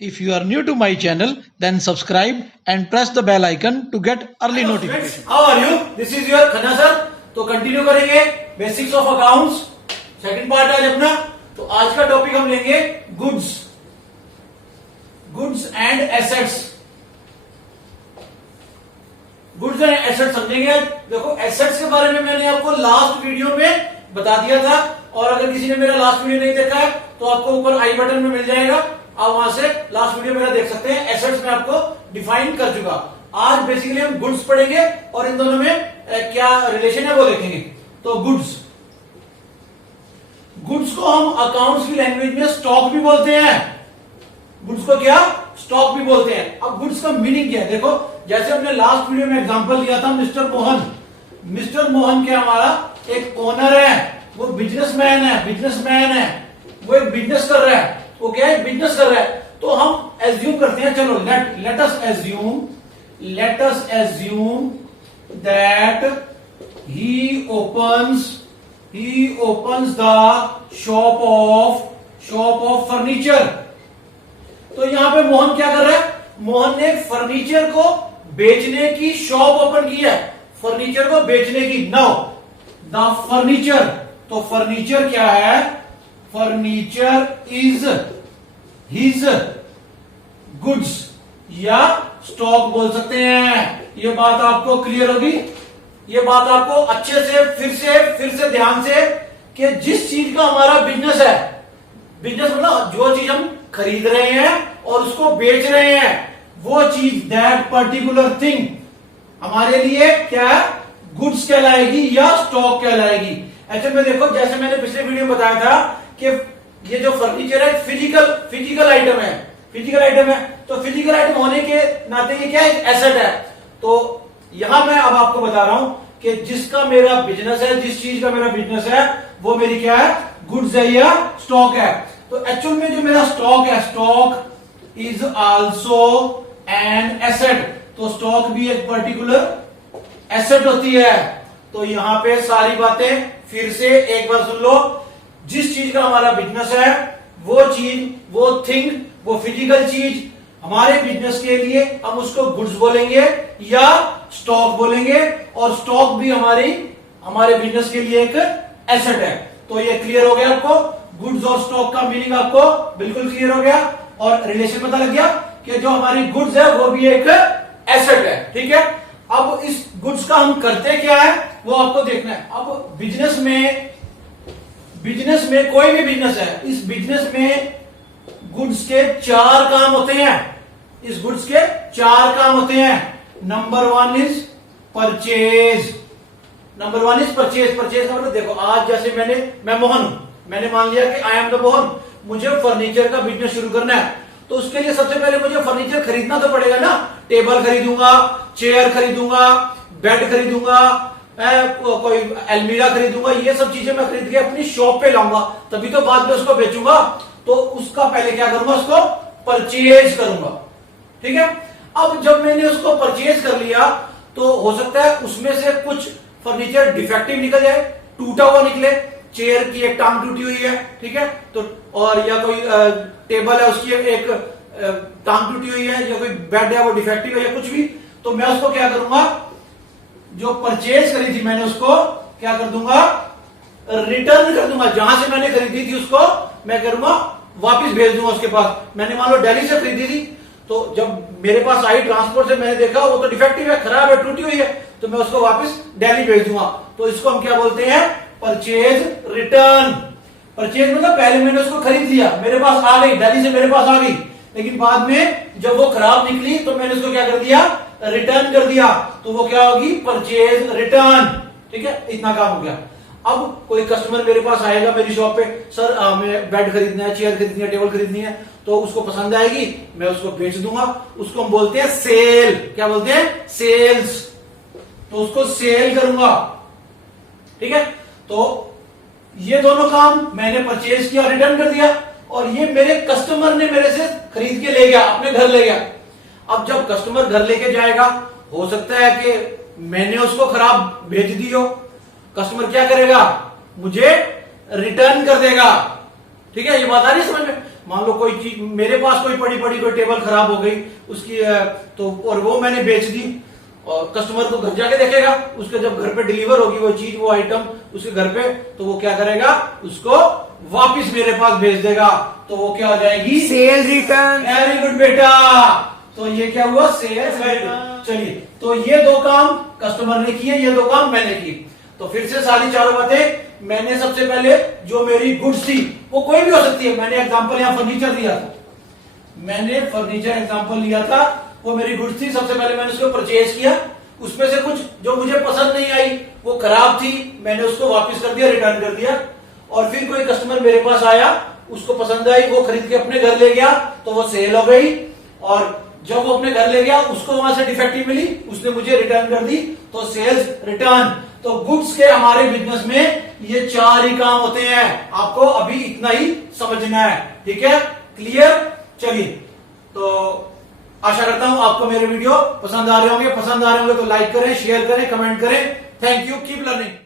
If you are new to my channel, then subscribe and press the bell icon to get early notification. How are you? This is your Khanna sir. तो continue करेंगे basics of accounts. Second part आज अपना. तो आज का topic हम लेंगे goods and assets. Goods and assets समझेंगे आज. देखो एसेट्स के बारे में मैंने आपको लास्ट वीडियो में बता दिया था, और अगर किसी ने मेरा लास्ट वीडियो नहीं देखा है तो आपको ऊपर आई बटन में मिल जाएगा, आप वहां से लास्ट वीडियो मेरा देख सकते हैं. एसेट्स में आपको डिफाइन कर चुका. आज बेसिकली हम गुड्स पढ़ेंगे और इन दोनों में क्या रिलेशन है वो देखेंगे. तो गुड्स को हम अकाउंट्स की लैंग्वेज में स्टॉक भी बोलते हैं. गुड्स को क्या स्टॉक भी बोलते हैं. अब गुड्स का मीनिंग क्या है देखो. जैसे हमने लास्ट वीडियो में एग्जांपल लिया था मिस्टर मोहन क्या हमारा एक ओनर है, वो बिजनेसमैन है, वो एक बिजनेस कर रहा है. वो क्या है बिजनेस कर रहा है. तो हम एज्यूम करते हैं, चलो let us assume that he opens the shop of furniture. तो यहां पे मोहन क्या कर रहा है. मोहन ने फर्नीचर को बेचने की शॉप ओपन की है. फर्नीचर को बेचने की. Now the furniture. तो फर्नीचर क्या है. फर्नीचर इज हिज गुड्स या स्टॉक बोल सकते हैं. ये बात आपको क्लियर होगी. ये बात आपको अच्छे से फिर से ध्यान से कि जिस चीज का हमारा बिजनेस है, बिजनेस मतलब जो चीज हम खरीद रहे हैं और उसको बेच रहे हैं, वो चीज दैट पर्टिकुलर थिंग हमारे लिए क्या है गुड्स कहलाएगी या स्टॉक कहलाएगी. एक्चुअल में देखो जैसे मैंने पिछले वीडियो में बताया था कि ये जो फर्नीचर है फिजिकल आइटम है. तो फिजिकल आइटम होने के नाते ये क्या है एसेट है. तो यहां मैं अब आपको बता रहा हूं कि जिसका मेरा बिजनेस है, जिस चीज का मेरा बिजनेस है वो मेरी क्या है गुड्स है या स्टॉक है. तो एक्चुअल में जो मेरा स्टॉक है, stock is also an asset. तो स्टॉक भी एक पर्टिकुलर एसेट होती है. तो यहां पे सारी बातें फिर से एक बार सुन लो. जिस चीज का हमारा बिजनेस है वो चीज, वो थिंग, वो फिजिकल चीज हमारे बिजनेस के लिए हम उसको गुड्स बोलेंगे या स्टॉक बोलेंगे, और स्टॉक भी हमारे बिजनेस के लिए एक एसेट है. तो ये क्लियर हो गया आपको. गुड्स और स्टॉक का मीनिंग आपको बिल्कुल क्लियर हो गया और रिलेशन पता लग गया कि जो हमारी गुड्स है वो भी एक एसेट है. ठीक है. अब इस गुड्स का हम करते क्या है वो आपको देखना है. अब बिजनेस में कोई भी बिजनेस है, इस बिजनेस में गुड्स के चार काम होते हैं. इस गुड्स के चार काम होते हैं. नंबर वन इज परचेज का मतलब देखो आज जैसे मैं मोहन हूं. मैंने मान लिया कि आई एम द मोहन, मुझे फर्नीचर का बिजनेस शुरू करना है. तो उसके लिए सबसे पहले मुझे फर्नीचर खरीदना तो पड़ेगा ना. टेबल खरीदूंगा, चेयर खरीदूंगा, बेड खरीदूंगा, कोई अलमीरा खरीदूंगा. ये सब चीजें मैं खरीद के अपनी शॉप पे लाऊंगा, तभी तो बाद में उसको बेचूंगा. तो उसका पहले क्या करूंगा, उसको परचेज करूंगा. ठीक है. अब जब मैंने उसको परचेज कर लिया तो हो सकता है उसमें से कुछ फर्नीचर डिफेक्टिव निकल जाए, टूटा हुआ निकले. चेयर की एक टांग टूटी हुई है, ठीक है, तो और या कोई टेबल है उसकी एक टांग टूटी हुई है, या कोई बेड है वो डिफेक्टिव है या कुछ भी. तो मैं उसको क्या करूंगा, जो परचेज करी थी मैंने उसको क्या कर दूंगा, रिटर्न कर दूंगा. जहां से मैंने खरीदी थी उसको मैं करूंगा वापस भेज दूंगा उसके पास. मैंने मान लो दिल्ली से खरीदी थी, तो जब मेरे पास आई ट्रांसपोर्ट से मैंने देखा वो तो डिफेक्टिव है, खराब है, टूटी हुई है, तो मैं उसको वापस दिल्ली भेज दूंगा. तो इसको हम क्या बोलते हैं, परचेज रिटर्न. परचेज मतलब पहले मैंने उसको खरीद लिया, मेरे पास आ गई, दिल्ली से मेरे पास आ गई, लेकिन बाद में जब वो खराब निकली तो मैंने उसको क्या कर दिया, रिटर्न कर दिया. तो वो क्या होगी, परचेज रिटर्न. ठीक है, इतना काम हो गया. अब कोई कस्टमर मेरे पास आएगा मेरी शॉप पे, सर हमें बेड खरीदना है, चेयर खरीदनी है, टेबल खरीदनी है. तो उसको पसंद आएगी, मैं उसको बेच दूंगा. उसको हम बोलते हैं सेल. क्या बोलते हैं, सेल्स. तो उसको सेल करूंगा. ठीक है. तो ये दोनों काम मैंने परचेज किया, रिटर्न कर दिया, और ये मेरे कस्टमर ने मेरे से खरीद के ले गया, अपने घर ले गया. अब जब कस्टमर घर लेके जाएगा, हो सकता है कि मैंने उसको खराब भेज दी हो. कस्टमर क्या करेगा, मुझे रिटर्न कर देगा. ठीक है, ये बात आ रही है समझ में. मान लो कोई चीज मेरे पास कोई पड़ी पड़ी कोई टेबल खराब हो गई उसकी तो और वो मैंने बेच दी और कस्टमर तो घर जाके देखेगा, उसके जब घर पे डिलीवर होगी वो चीज वो आइटम उसके घर पे, तो वो क्या करेगा, उसको वापस मेरे पास भेज देगा, तो वो क्या हो जाएगी, सेल रिटर्न। वेरी गुड बेटा। तो ये क्या हुआ, सेल्स रिटर्न। चलिए, तो ये दो काम कस्टमर ने किए, ये दो काम मैंने की। तो फिर से सारी चारों बातें, मैंने सबसे पहले जो मेरी गुड्स थी वो कोई भी हो सकती है, मैंने एग्जांपल यहां फर्नीचर दिया था, मैंने फर्नीचर एग्जांपल लिया था, वो मेरी गुड्स थी, सबसे पहले मैंने उसको परचेज किया, उसमें से कुछ जो मुझे पसंद नहीं आई, वो खराब थी, मैंने उसको वापस कर दिया, रिटर्न कर दिया। और फिर कोई कस्टमर मेरे पास आया, उसको पसंद आई, वो खरीद के अपने घर ले गया, तो वो सेल हो गई। और जब वो अपने घर ले गया, उसको वहां से डिफेक्टिव मिली, उसने मुझे रिटर्न कर दी, तो सेल्स रिटर्न। तो गुड्स के हमारे बिजनेस में ये चार ही काम होते हैं, आपको अभी इतना ही समझना है, ठीक है, क्लियर। चलिए, तो आशा करता हूं आपको मेरे वीडियो पसंद आ रहे होंगे, पसंद आ रहे होंगे तो लाइक करें, शेयर करें, कमेंट करें। Thank you, keep learning.